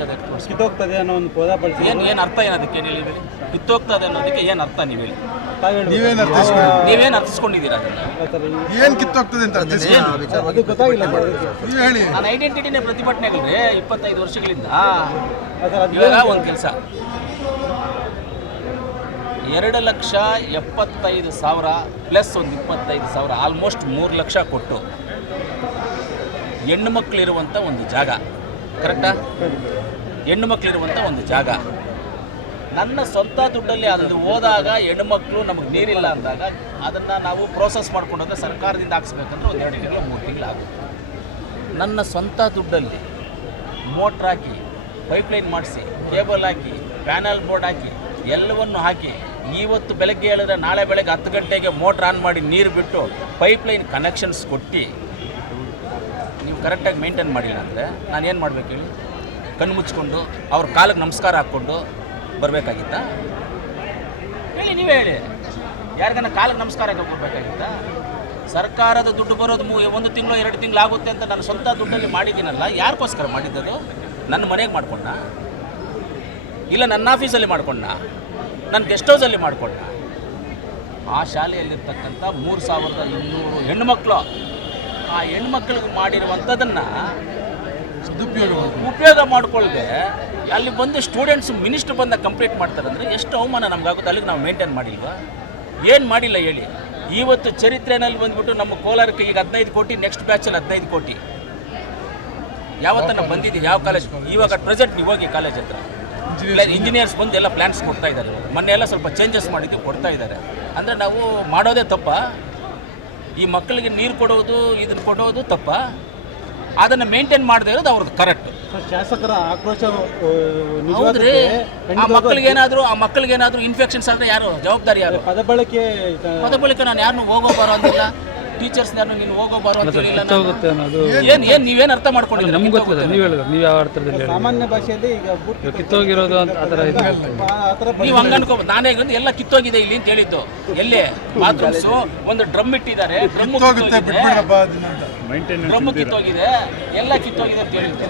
ಅದಕ್ಕೆ ತೋರಿಸಿ ಕಿತ್ತೋಗ್ತದೆ ಅನ್ನೋ ಒಂದು ಪದ ಬಳಸಿ ಏನು ಏನು ಅರ್ಥ ಏನು ಅದಕ್ಕೆ ಏನು ಹೇಳಿದ್ರಿ? ಕಿತ್ತೋಗ್ತದೆ ಅನ್ನೋದಕ್ಕೆ ಏನು ಅರ್ಥ ನೀವು ಹೇಳಿ? ನೀವೇನು. ನೀವೇನ್ ಅರ್ಥಿಸ್ಕೊಂಡಿದ್ದೀರಾ ಏನು ಕಿತ್ತೋಗ್ತದೆ ಅಂತ? ಅದು ಗೊತ್ತಾಗಿಲ್ಲ ನೀವು ಹೇಳಿ. ನನ್ನ ಐಡೆಂಟಿಟಿನೇ ಪ್ರತಿಭಟನೆಗಳೇ ಇಪ್ಪತ್ತೈದು ವರ್ಷಗಳಿಂದ ಇವಾಗ ಒಂದು ಕೆಲಸ. ಎರಡು ಲಕ್ಷ ಎಪ್ಪತ್ತೈದು ಸಾವಿರ ಪ್ಲಸ್ ಒಂದು ಇಪ್ಪತ್ತೈದು ಸಾವಿರ ಆಲ್ಮೋಸ್ಟ್ ಮೂರು ಲಕ್ಷ ಕೊಟ್ಟು ಹೆಣ್ಣು ಮಕ್ಕಳಿರುವಂಥ ಒಂದು ಜಾಗ. ಕರೆಕ್ಟಾ? ಹೆಣ್ಣು ಮಕ್ಕಳಿರುವಂಥ ಒಂದು ಜಾಗ. ನನ್ನ ಸ್ವಂತ ದುಡ್ಡಲ್ಲಿ ಅದು ಹೋದಾಗ ಹೆಣ್ಮಕ್ಳು ನಮಗೆ ನೀರಿಲ್ಲ ಅಂದಾಗ ಅದನ್ನು ನಾವು ಪ್ರೋಸೆಸ್ ಮಾಡ್ಕೊಂಡೋದ್ರೆ ಸರ್ಕಾರದಿಂದ ಹಾಕ್ಸ್ಬೇಕಂದ್ರೆ ಒಂದು ಎರಡು ತಿಂಗಳು, ಮೂರು ತಿಂಗಳಾಗುತ್ತೆ ನನ್ನ ಸ್ವಂತ ದುಡ್ಡಲ್ಲಿ ಮೋಟ್ರ್ ಹಾಕಿ ಪೈಪ್ಲೈನ್ ಮಾಡಿಸಿ, ಕೇಬಲ್ ಹಾಕಿ, ಪ್ಯಾನಲ್ ಬೋರ್ಡ್ ಹಾಕಿ, ಎಲ್ಲವನ್ನು ಹಾಕಿ, ಇವತ್ತು ಬೆಳಗ್ಗೆ ಹೇಳಿದ್ರೆ ನಾಳೆ ಬೆಳಗ್ಗೆ ಹತ್ತು ಗಂಟೆಗೆ ಮೋಟ್ರ್ ಆನ್ ಮಾಡಿ ನೀರು ಬಿಟ್ಟು ಪೈಪ್ಲೈನ್ ಕನೆಕ್ಷನ್ಸ್ ಕೊಟ್ಟು ನೀವು ಕರೆಕ್ಟಾಗಿ ಮೇಂಟೈನ್ ಮಾಡಿಲ್ಲ ಅಂದರೆ ನಾನು ಏನು ಮಾಡ್ಬೇಕು ಹೇಳಿ? ಕಣ್ಣು ಮುಚ್ಕೊಂಡು ಅವ್ರ ಕಾಲಿಗೆ ನಮಸ್ಕಾರ ಹಾಕ್ಕೊಂಡು ಬರಬೇಕಾಗಿತ್ತಾ? ಹೇಳಿ, ನೀವೇ ಹೇಳಿ. ಯಾರಿಗಾನ ಕಾಲಿಗೆ ನಮಸ್ಕಾರ ಹಾಕಿ ಬರ್ಬೇಕಾಗಿತ್ತಾ ಸರ್ಕಾರದ ದುಡ್ಡು ಬರೋದು ಮು ಒಂದು ತಿಂಗಳು, ಎರಡು ತಿಂಗಳು ಆಗುತ್ತೆ ಅಂತ ನಾನು ಸ್ವಂತ ದುಡ್ಡಲ್ಲಿ ಮಾಡಿದ್ದೀನಲ್ಲ, ಯಾರಿಗೋಸ್ಕರ ಮಾಡಿದ್ದದು? ನನ್ನ ಮನೆಗೆ ಮಾಡ್ಕೊಂಡ? ಇಲ್ಲ, ನನ್ನ ಆಫೀಸಲ್ಲಿ ಮಾಡ್ಕೊಂಡ? ನನ್ನ ಗೆಸ್ಟ್ ಹೌಸಲ್ಲಿ ಮಾಡ್ಕೊಂಡ? ಆ ಶಾಲೆಯಲ್ಲಿರ್ತಕ್ಕಂಥ ಮೂರು ಸಾವಿರದ ಇನ್ನೂರು ಹೆಣ್ಣುಮಕ್ಕಳು ಆ ಹೆಣ್ಮಕ್ಳಿಗೆ ಮಾಡಿರುವಂಥದ್ದನ್ನು ಸದುಪಯೋಗ. ಉಪಯೋಗ ಮಾಡಿಕೊಳ್ಳದೆ ಅಲ್ಲಿ ಬಂದು ಸ್ಟೂಡೆಂಟ್ಸ್ ಮಿನಿಸ್ಟ್ರ್ ಬಂದ ಕಂಪ್ಲೀಟ್ ಮಾಡ್ತಾರೆ ಅಂದರೆ ಎಷ್ಟು ಅವಮಾನ ನಮಗಾಗುತ್ತೆ ಅಲ್ಲಿಗೆ ನಾವು ಮೇಂಟೈನ್ ಮಾಡಿಲ್ವಾ? ಏನು ಮಾಡಿಲ್ಲ ಹೇಳಿ. ಇವತ್ತು ಚರಿತ್ರೆನಲ್ಲಿ ಬಂದ್ಬಿಟ್ಟು ನಮ್ಮ ಕೋಲಾರಕ್ಕೆ ಈಗ ಹದಿನೈದು ಕೋಟಿ ನೆಕ್ಸ್ಟ್ ಬ್ಯಾಚಲ್ಲಿ ಹದಿನೈದು ಕೋಟಿ. ಯಾವತ್ತನ್ನ ಬಂದಿದೆ ಯಾವ ಕಾಲೇಜ್ ಇವಾಗ ಪ್ರೆಸೆಂಟ್ ನೀವು ಹೋಗಿ ಕಾಲೇಜ್ ಹತ್ರ. ಇಂಜಿನಿಯರ್ಸ್ ಬಂದು ಎಲ್ಲ ಪ್ಲ್ಯಾನ್ಸ್ ಕೊಡ್ತಾ ಇದ್ದಾರೆ. ಮೊನ್ನೆ ಎಲ್ಲ ಸ್ವಲ್ಪ ಚೇಂಜಸ್ ಮಾಡಿದ್ದು ಕೊಡ್ತಾ ಇದ್ದಾರೆ. ಅಂದರೆ ನಾವು ಮಾಡೋದೇ ತಪ್ಪ? ಈ ಮಕ್ಕಳಿಗೆ ನೀರು ಕೊಡೋದು ಇದನ್ನು ಕೊಡೋದು ತಪ್ಪ. ಅದನ್ನ ಮೇಂಟೈನ್ ಮಾಡದೇ ಇರೋದು ಅವ್ರದ್ದು ಕರೆಕ್ಟ್ ಶಾಸಕರ ಆಕ್ರೋಶ ಆ, ಹೌದ್ರಿ. ಆ ಮಕ್ಕಳಿಗೆ ಮಕ್ಕಳಿಗೇನಾದ್ರೂ ಆ ಮಕ್ಕಳಿಗೇನಾದ್ರೂ ಇನ್ಫೆಕ್ಷನ್ಸ್ ಆದರೆ ಯಾರು? ಜವಾಬ್ದಾರಿ ಯಾರು? ಪದ ಬಳಕೆ ಪದ ಬಳಕೆ ನಾನು ಯಾರನ್ನೂ ಹೋಗೋ ಬರೋದಿಲ್ಲ ಟೀಚರ್ಸ್ ಯಾರು ನೀನು ಹೋಗೋ ಬರೋ ಅಂತ ಹೇಳಿಲ್ಲ ಅನ್ನೋದು ಏನ್ ಏನ್ ನೀವೇನ್ ಅರ್ಥ ಮಾಡ್ಕೊಂಡ್ರಿ ನಮ್ಗೆ ಗೊತ್ತಿಲ್ಲ. ನೀವು ಹೇಳಿದ್ರೆ ನೀವು ಯಾವ ಅರ್ಥದಲ್ಲಿ ಸಾಮಾನ್ಯ ಭಾಷೆಯಲ್ಲಿ ಈಗ ಕಿತ್ತೋಗಿರೋದು ಅಂತ ಆ ಥರ ಇದೆ. ನೀವು ಹಂಗ ಅನ್ಕೋ ನಾನೇ ಬಂದು ಎಲ್ಲ ಕಿತ್ತೋಗಿದೆ ಇಲ್ಲಿ ಅಂತ ಹೇಳಿದ್ದು. ಎಲ್ಲೇ? ಬಾತ್ರೂಮ್ಸ್ ಒಂದು ಡ್ರಮ್ ಇಟ್ಟಿದ್ದಾರೆ. ಡ್ರಮ್ ಡ್ರಮ್ ಕಿತ್ತೋಗಿದೆ. ಎಲ್ಲ ಕಿತ್ತೋಗಿದೆ ಅಂತ ಹೇಳಿದ್ದು.